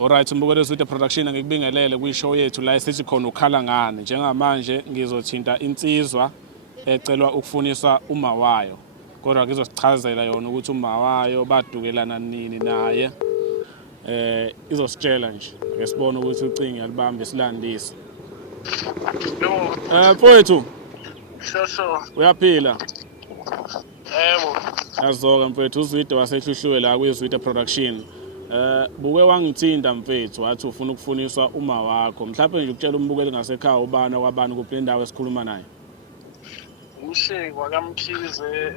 Alright, mbukeli weZwide Production ngikubingelele kwi-show yethu la esithi khona ukhala ngani. Njengamanje ngizothinta insizwa ecelwa ukufunisa uma wayo. Kodwa ngizosichazela yona ukuthi uma wayo badukelana nini naye. Izositshela nje. Ngesibona ukuthi ucingo yalibamba isilandisi. Mfowethu. Shosho. Uyaphila? Yebo. Yazoka mfowethu uZwide wasehluhluwe la kwiZwide Production. Buke wangithinta mfethu wathi ufuna ukufuniswa uma wakho. Mhlawumbe nje ukutshela umbukeli ngasekhaya ubani kwabani kuphi lendawo esikhuluma naye. Umhlengi kwakamkhize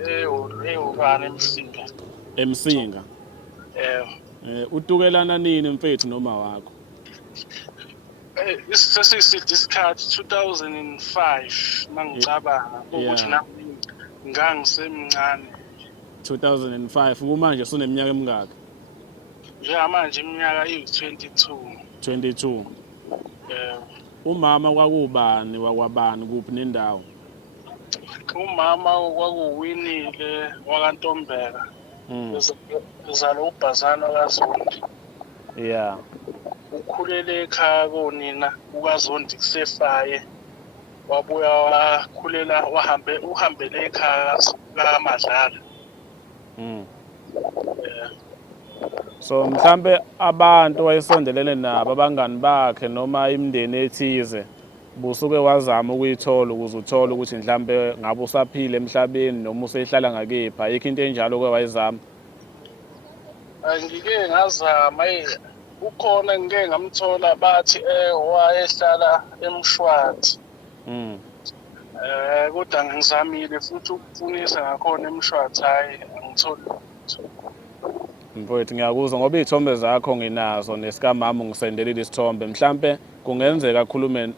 ehokana eMsinga. Emsinga. Udukelana nini mfethu noma wakho? Sesiside isikhathi 2005 mangicabanga ukuthi nami ngangisemncane. 2005 manje suneminyaka emingaki? Njengamanje iminyaka iyi-22. 22. Umama kwakubani wakwabani kuphi nendawo? Umama kwakuwinile wakantombela. Uzalo uBhazana kaZondi. Yeah. Ukhulele ekhaya konina kukaZondi kusefaye. Wabuya wakhulela uhambele ekhaya kaMadlala. So mhlambe abantu wayesondelene nabo abangani bakhe noma imindeni ethize busuke wazama ukuyithola ukuze uthole ukuthi mhlambe ngabe usaphila emhlabeni noma usehlala ngakephi ayikho into enjalo ke wayizama. Ngike ngazama ukhona ngike ngamthola bathi wayehlala eMshwathi. Kodwa ngizamile futhi ukufunisa ngakhona eMshwathi hayi angitholi. Mfowethu ngiyakuzwa ngoba izithombe zakho nginazo nesikamama ungisendelile isithombe mhlambe kungenzeka akhulume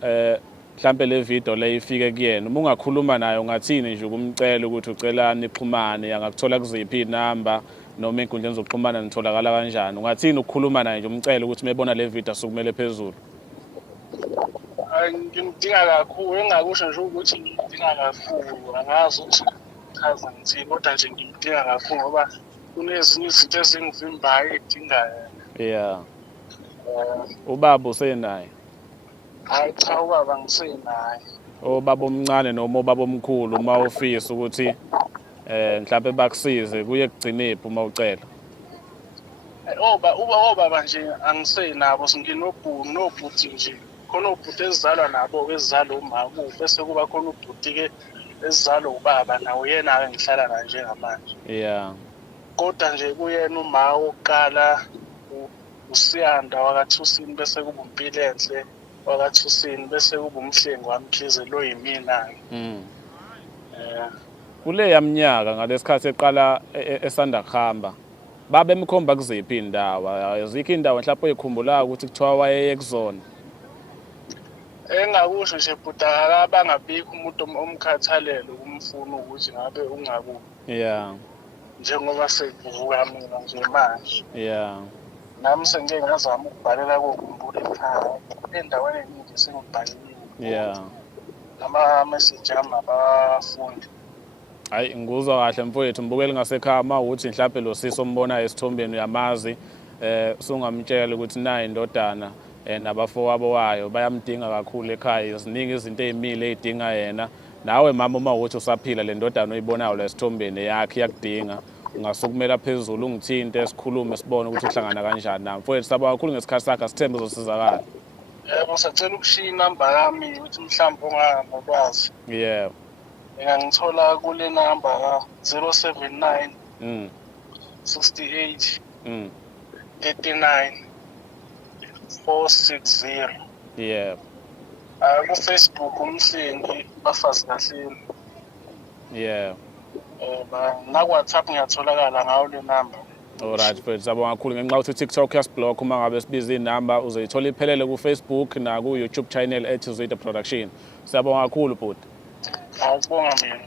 mhlambe le video le ifike kuyena uma ungakhuluma naye ungathini nje ukumcela ukuthi ucelani ixhumane angakuthola kuziphi inamba noma inkundleni zokuxhumana nitholakala kanjani ungathini ukukhuluma naye nje umcela ukuthi mebona le video asukumele phezulu. Ngimdinga kakhulu engakusho nje ukuthi ngimdinga kakhulu angazi ukuthi chaza ngithini kodwa nje ngimdinga kakhulu ngoba kunezinye izinto ezingivimbayo edingayo. Yeah. Ubaba usenaye? Hayi cha ubaba ngisenaye. Obaba omncane noma obaba omkhulu uma ufisa ukuthi mhlawumbe bakusize kuye kugcinephi uma ucela? Obaba nje angisenabo nobhuti nje. Khona ubhuti ezizalwa nabo ezizalo umama bese kuba khona ubhuti ke ezizalo ubaba nawe yena ngihlala naye njengamanje. Yeah. Kodwa nje kuyena uma oqala uSiyanda wakaThusini bese kuba uMpilenhle wakaThusini bese kuba uMhlengi wamkhize lo yimina. Kule yaminyaka ngalesikhathi eqala esanda kuhamba babe emkhomba kuziphi indawo azikho indawo mhlawumbe oyikhumbulayo ukuthi kuthiwa wayeye kuzona. Engakusho nje bhuta bangabikho umuntu omkhathalelo kumfuna ukuthi ngabe ungakuphi. Yeah. Njengoba sekuvuka mina nje manje. Yeah. Nami sengike ngazama ukubhalela kokumbula ekhaya endaweni eningi sengibhalile. Yeah. Ama-message abafundi. Hayi ngikuzwa kahle mfowethu mbukeli ngasekhaya uma uthi mhlawumbe lo sisi ombonayo esithombeni uyamazi sungamtshela ukuthi nayi indodana nabafowabo wayo bayamdinga kakhulu ekhaya ziningi izinto ezimile ezidinga yena nawe mama uma uthi usaphila le ndodana oyibonayo la esithombeni yakhe yakudinga ungasukumela phezulu ungithinte esikhulume sibone ukuthi uhlangana kanjani nami mfowethu saba kakhulu ngesikhathi sakhe sithembe uzosizakala. Yebo sacela ukushiya inamba yami ukuthi mhlawumbe ungangakwazi. Yeah. Ngangithola kule namba 079 68 39 460. Yeah. Ku Facebook umhlengi bafazi kahleni. Yeah. Na WhatsApp ngiyatholakala ngayo le namba. Alright mfethu sabonga kakhulu ngenxa ukuthi TikTok yasiblock uma ngabe sibiza inamba uzoyithola iphelele ku Facebook na ku YouTube channel @Zwide Production. Siyabonga kakhulu bhuti. Awubonga mina.